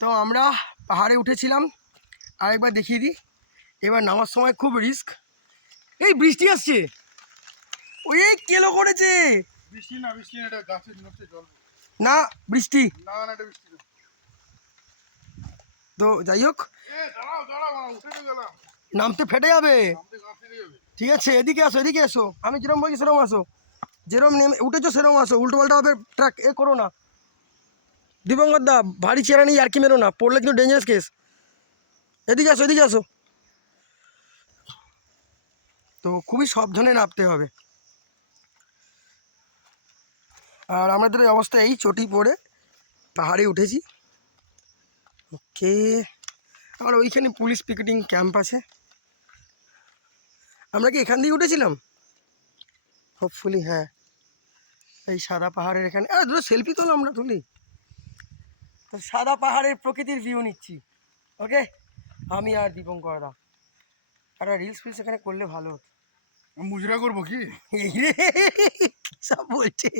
তো আমরা পাহাড়ে উঠেছিলাম, আরেকবার দেখিয়ে দিই। এবার নামার সময় খুব রিস্ক। এই বৃষ্টি আসছে, ওই কেলো করেছে। বৃষ্টি না, বৃষ্টি না, এটা গাছের নিচে জল। না বৃষ্টি না না, এটা বৃষ্টি না। তো যাই হোক, দাঁড়াও দাঁড়াও, উঠে গেলাম। নামতে ফেটে যাবে। আমাদের গাছ থেকে যাবে। ঠিক আছে, এদিকে আসো, এদিকে এসো। আমি যেরকম বলছি সেরকম আসো, যেরকম নেমে উঠেছো সেরকম আসো। উল্টো পাল্টা হবে ট্রাক, এ করো না। দীপঙ্কর দা, ভারী চেরা নিয়ে আর কি মেরো না, পড়লে কিন্তু ডেঞ্জারাস কেস। এদিকে আসো, এদিকে আসো। তো খুবই সাবধানে নামতে হবে। আর আমাদের অবস্থা এই চটি পড়ে পাহাড়ে উঠেছি। ওকে, আর ওইখানে পুলিশ পিকেটিং ক্যাম্প আছে। আমরা কি এখান দিয়ে উঠেছিলাম? হোপফুলি হ্যাঁ। এই সাদা পাহাড়ের এখানে দুটো সেলফি তোলো, আমরা তুলি। তো সাদা পাহাড়ের প্রকৃতির ভিউ নিচ্ছি। ওকে, আমি আর দীপঙ্কর দা একটা রিলস ফিলস এখানে করলে ভালো হতো। মুজরা করবো কি? সব বলছে।